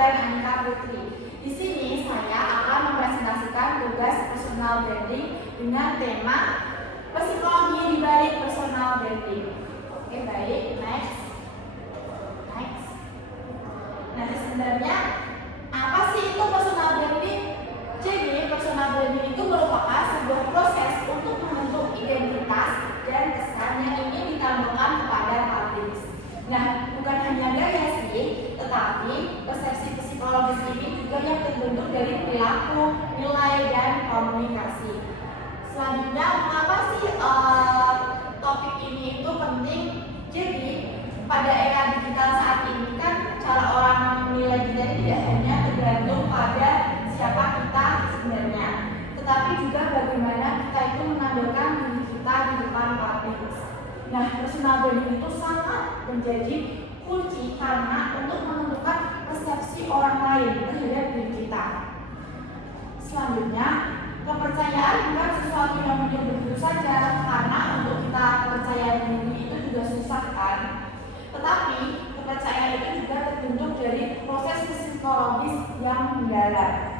dan Anika Putri. Di sini saya akan mempresentasikan tugas personal branding dengan tema psikologi di balik personal branding. Oke, baik, next. Nah, sebenarnya apa sih itu personal branding? Jadi, personal branding itu merupakan sebuah proses untuk membentuk identitas dan kesan yang ingin ditampilkan kepada publik. Nah, bukan hanya gaya sih, tetapi persepsi psikologis ini juga yang terbentuk dari perilaku, nilai, dan komunikasi. Selanjutnya, mengapa sih topik ini itu penting? Jadi, pada era digital saat ini kan cara orang menilai kita tidak hanya tergantung pada siapa kita sebenarnya, tetapi juga bagaimana kita itu menampilkan diri kita di depan publik. Nah, personal branding itu sangat menjadi kunci karena untuk menentukan persepsi orang lain terhadap diri kita. Selanjutnya, kepercayaan bukan sesuatu yang muncul begitu saja, karena untuk kita kepercayaan diri itu juga susah kan. Tetapi kepercayaan itu juga terbentuk dari proses psikologis yang mendalam.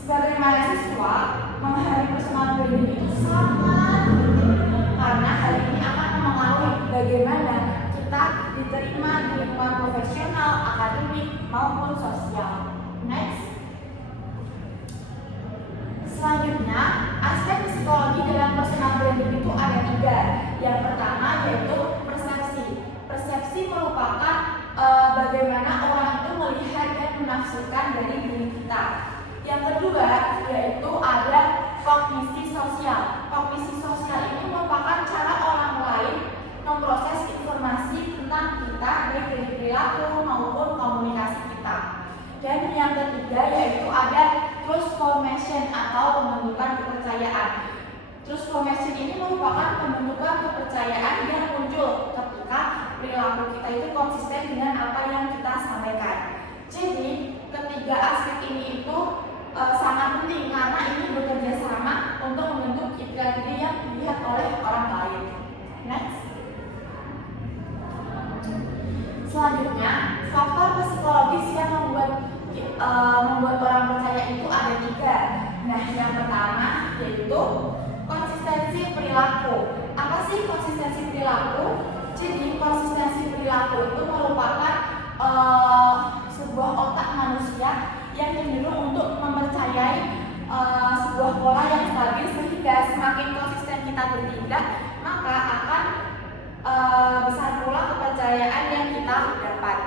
Sebagai mahasiswa, memahami personal branding itu sangat penting karena hal ini akan mempengaruhi bagaimana kita diterima di lingkungan profesional, akademik, maupun sosial. Next. Selanjutnya, aspek psikologi dalam personal branding itu ada 3. Yang pertama yaitu persepsi. Persepsi merupakan bagaimana orang itu melihat dan menafsirkan dari diri kita. Yang kedua yaitu ada kognisi sosial. Kognisi sosial ini merupakan cara orang lain memproses informasi tentang kita baik dari perilaku maupun komunikasi kita. Dan yang ketiga yaitu ada trust formation atau pembentukan kepercayaan. Trust formation ini merupakan pembentukan kepercayaan yang muncul ketika perilaku kita itu konsisten dengan apa yang kita sampaikan. Jadi ketiga aspek ini itu sangat penting karena ini bekerja sama untuk membentuk citra diri yang dilihat oleh orang lain. Next. Selanjutnya, faktor psikologis yang membuat orang percaya itu ada 3. Nah, yang pertama yaitu konsistensi perilaku. Apa sih konsistensi perilaku? Jadi konsistensi perilaku itu merupakan sebuah otak manusia yang cenderung untuk mempercayai sebuah pola yang stabil, sehingga semakin konsisten kita bertindak, maka akan besar pula kepercayaan yang kita dapat.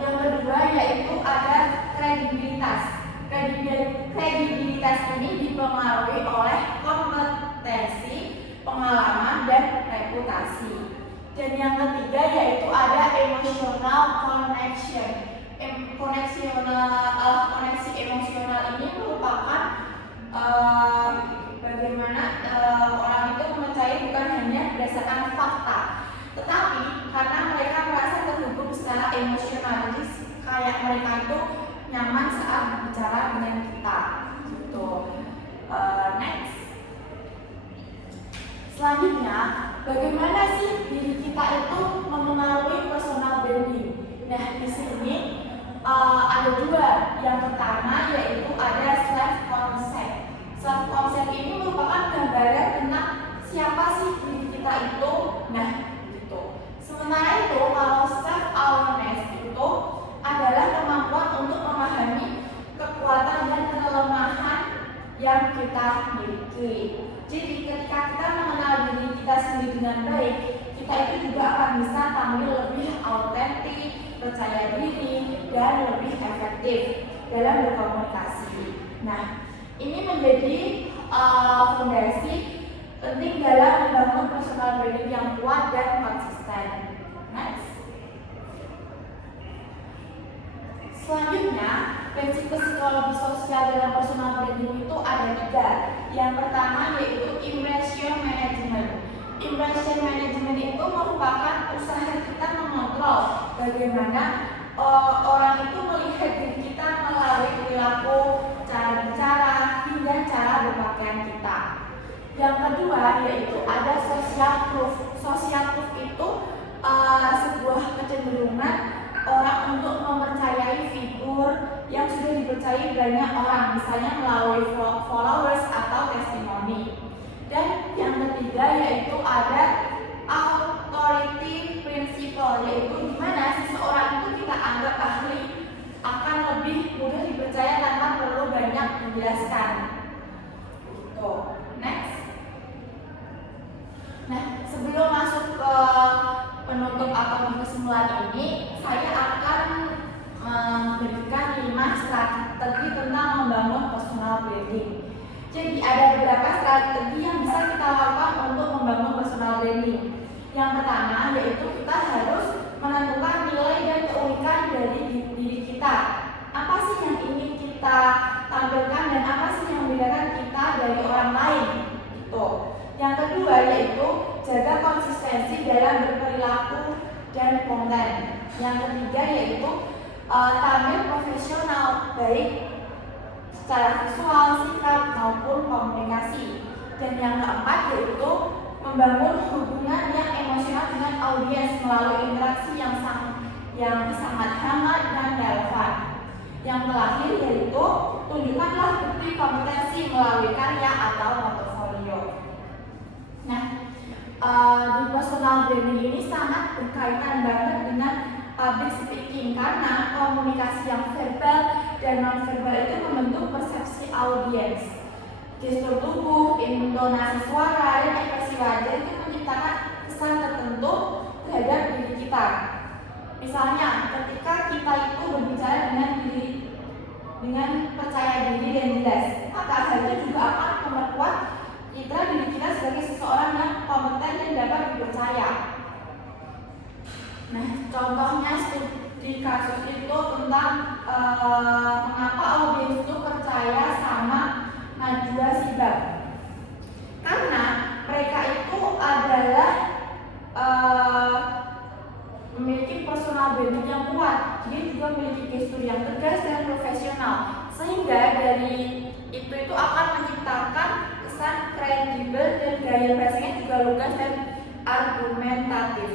Yang kedua yaitu ada kredibilitas. Kredibilitas ini dipengaruhi oleh kompetensi, pengalaman, dan reputasi. Dan yang ketiga yaitu ada emotional connection. Koneksi emosional ini merupakan bagaimana orang itu mempercayai bukan hanya berdasarkan fakta, tetapi karena mereka merasa terhubung secara emosional. Jadi kayak mereka itu nyaman saat berbicara dengan kita gitu. Next. Selanjutnya, bagaimana sih diri kita itu mempengaruhi personal branding? Nah, di sini ada 2. Yang pertama yaitu ada self concept. Self concept ini merupakan gambaran tentang siapa sih diri kita itu. Nah, gitu. Sementara itu kalau self awareness itu adalah kemampuan untuk memahami kekuatan dan kelemahan yang kita miliki. Jadi ketika kita mengenal diri kita sendiri dengan baik, kita itu juga akan bisa tampil lebih autentik, percaya diri, dan lebih efektif dalam berkomunikasi. Nah, ini menjadi fondasi penting dalam membangun personal branding yang kuat dan konsisten. Next. Selanjutnya, prinsip psikologi sosial dalam personal branding itu ada 3. Yang pertama yaitu impression management. Impression management itu merupakan usaha kita mengontrol bagaimana orang itu melihat diri kita melalui perilaku, cara bicara, hingga cara berpakaian kita. Yang kedua yaitu ada social proof. Social proof itu sebuah kecenderungan orang untuk mempercayai figur yang sudah dipercayai banyak orang, misalnya melalui followers atau testimoni. Dan yang ketiga yaitu ada authority principle, yaitu di mana seseorang itu kita anggap ahli akan lebih mudah dipercaya tanpa perlu banyak menjelaskan. Next. Nah, sebelum masuk ke penutup atau kesimpulan ini, saya akan memberikan 5 strategi tentang membangun personal branding. Jadi ada beberapa strategi yang bisa kita lakukan untuk membangun personal branding. Yang pertama yaitu kita harus menentukan nilai dan keunikan dari diri kita. Apa sih yang ingin kita tampilkan dan apa sih yang membedakan kita dari orang lain? Gitu. Yang kedua yaitu jaga konsistensi dalam berperilaku dan konten. Yang ketiga yaitu tampil profesional baik secara visual, sikap maupun komunikasi. Dan yang keempat yaitu membangun hubungan yang emosional dengan audiens melalui interaksi yang sangat hangat dan relevan. Yang terakhir yaitu tunjukkanlah bukti kompetensi melalui karya atau portofolio. Nah, di personal branding ini sangat berkaitan banget dengan public speaking karena komunikasi yang verbal dan non-verbal itu membentuk persepsi audiens. Gestur tubuh, intonasi suara, dan ekspresi wajah itu menciptakan kesan tertentu terhadap diri kita. Misalnya, ketika kita itu berbicara dengan percaya diri dan jelas, maka hal itu juga akan memperkuat citra diri kita sebagai seseorang yang kompeten dan dapat dipercaya. Nah, contohnya studi kasus itu tentang mengapa audiens itu percaya sama Najwa Shihab. Karena mereka itu adalah memiliki personal branding yang kuat, dia juga memiliki gestur yang tegas dan profesional, sehingga dari itu akan menciptakan kesan kredibel dan gaya bahasanya juga lugas dan argumentatif.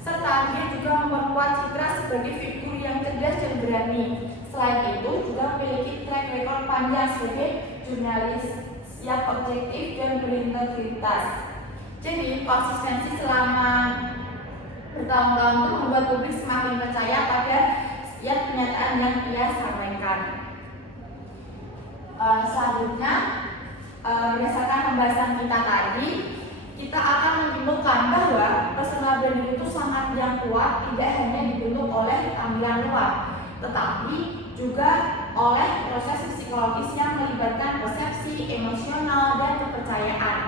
Serta dia juga memperkuat citra sebagai figur yang cerdas dan berani. Selain itu juga memiliki track record panjang sebagai jurnalis yang objektif dan berintegritas. Jadi konsistensi selama bertahun-tahun itu membuat publik semakin percaya pada setiap pernyataan yang ia sampaikan. Selanjutnya, berdasarkan pembahasan kita tadi, kita akan menyimpulkan bahwa personal branding itu sangat yang kuat, tidak hanya dibentuk oleh tampilan luar, tetapi juga oleh proses psikologis yang melibatkan persepsi, emosional, dan kepercayaan.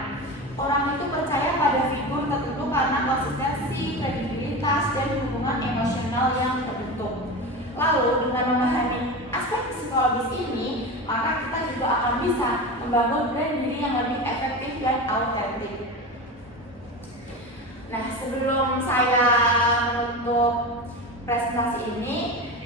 Orang itu percaya pada figur tertentu karena konsistensi, kredibilitas, dan hubungan emosional yang terbentuk. Lalu dengan memahami aspek psikologis ini, maka kita juga akan bisa membangun brand diri yang lebih efektif dan autentik. Nah, sebelum saya menutup presentasi ini,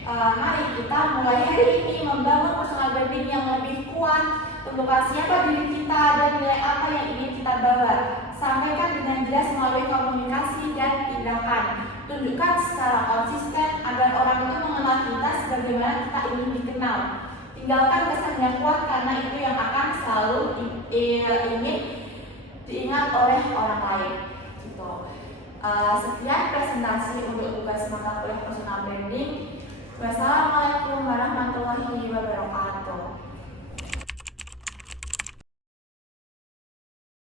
mari kita mulai hari ini membangun personal branding yang lebih kuat. Tentukan siapa diri kita dan nilai apa yang ingin kita bawa. Sampaikan dengan jelas melalui komunikasi dan tindakan. Tunjukkan secara konsisten agar orang itu mengenal kita sebagaimana kita ingin dikenal. Tinggalkan kesan yang kuat karena itu yang akan selalu ingin diingat oleh orang lain. Gitu. Sekian presentasi untuk tugas mata kuliah personal branding. Wassalamualaikum